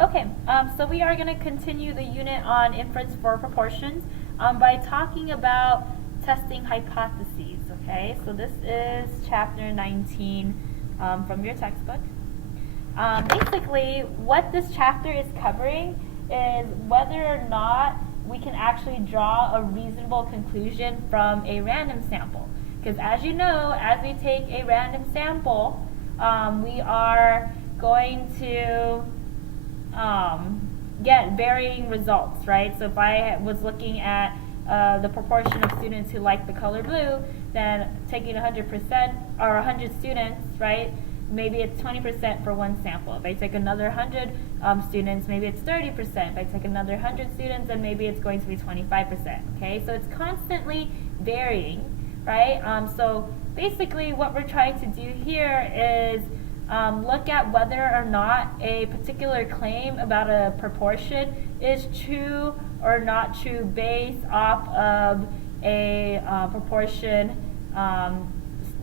Okay, so we are going to continue the unit on inference for proportions by talking about testing hypotheses, okay? So this is chapter 19 from your textbook. Basically, what this chapter is covering is whether or not we can actually draw a reasonable conclusion from a random sample. Because as you know, as we take a random sample, we are going to get varying results, right? So if I was looking at the proportion of students who like the color blue, then taking 100% or 100 students, right? Maybe it's 20% for one sample. If I take another 100 students, maybe it's 30%. If I take another 100 students, then maybe it's going to be 25%. Okay, so it's constantly varying, right? So basically, what we're trying to do here is look at whether or not a particular claim about a proportion is true or not true based off of a proportion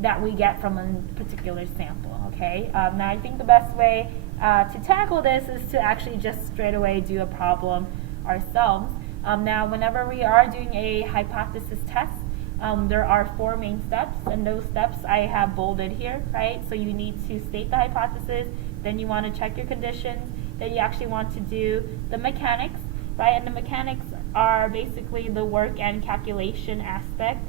that we get from a particular sample, okay? Now I think the best way to tackle this is to actually just straight away do a problem ourselves. Now whenever we are doing a hypothesis test, there are 4 main steps, and those steps I have bolded here, right? So you need to state the hypothesis, then you want to check your conditions, then you actually want to do the mechanics, right? And the mechanics are basically the work and calculation aspect.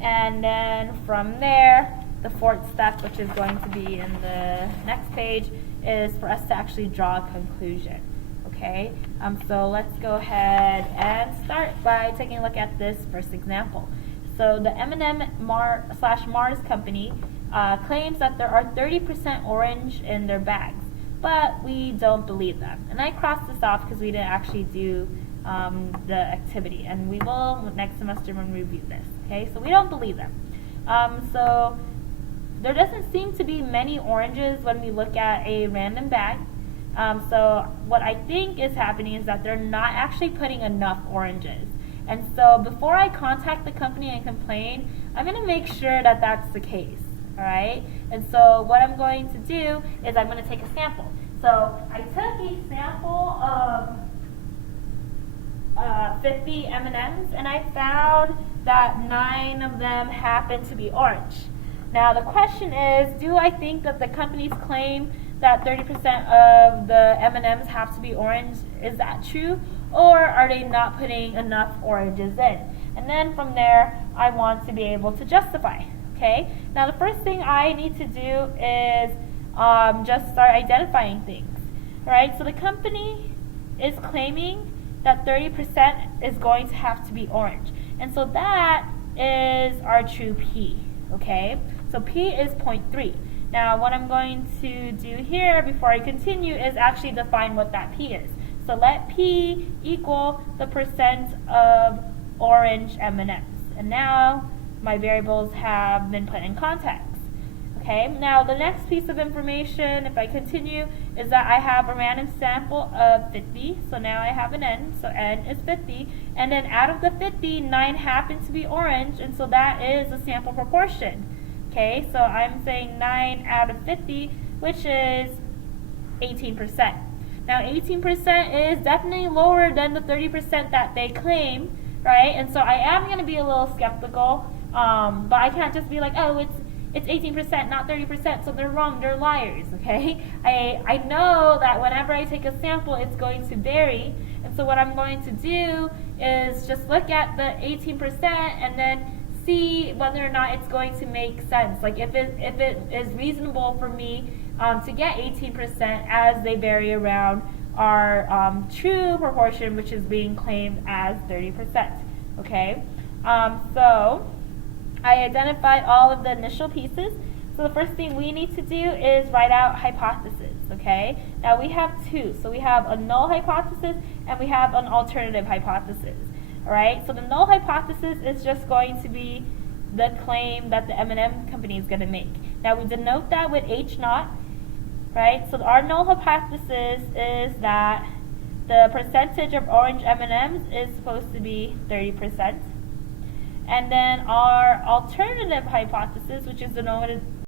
And then from there, the 4th step, which is going to be in the next page, is for us to actually draw a conclusion. Okay, so let's go ahead and start by taking a look at this first example. So the M&M/Mars company claims that there are 30% orange in their bags, but we don't believe them. And I crossed this off because we didn't actually do the activity, and we will next semester when we review this. Okay, so we don't believe them. So there doesn't seem to be many oranges when we look at a random bag. So what I think is happening is that they're not actually putting enough oranges. And so before I contact the company and complain, I'm going to make sure that that's the case. All right? And so what I'm going to do is I'm going to take a sample. So I took a sample of 50 M&Ms, and I found that 9 of them happen to be orange. Now the question is, do I think that the company's claim that 30% of the M&Ms have to be orange, is that true? Or are they not putting enough oranges in? And then from there, I want to be able to justify. Okay? Now the first thing I need to do is just start identifying things. Right? So the company is claiming that 30% is going to have to be orange. And so that is our true P. Okay? So P is 0.3. Now what I'm going to do here before I continue is actually define what that P is. So let P equal the percent of orange M&Ms. And now my variables have been put in context. Okay, now the next piece of information, if I continue, is that I have a random sample of 50. So now I have an N, so N is 50. And then out of the 50, 9 happen to be orange, and so that is a sample proportion. Okay, so I'm saying 9 out of 50, which is 18%. Now 18% is definitely lower than the 30% that they claim, right? And so I am going to be a little skeptical, but I can't just be like, oh, it's 18%, not 30%, so they're wrong, they're liars, okay? I know that whenever I take a sample, it's going to vary, and so what I'm going to do is just look at the 18% and then see whether or not it's going to make sense. Like if it is reasonable for me to get 18% as they vary around our true proportion, which is being claimed as 30%. Okay, so I identified all of the initial pieces. So the first thing we need to do is write out hypothesis. Okay, now we have 2. So we have a null hypothesis and we have an alternative hypothesis. Alright, so the null hypothesis is just going to be the claim that the M&M company is going to make. Now we denote that with H0, right? So our null hypothesis is that the percentage of orange M&Ms is supposed to be 30%. And then our alternative hypothesis, which is denoted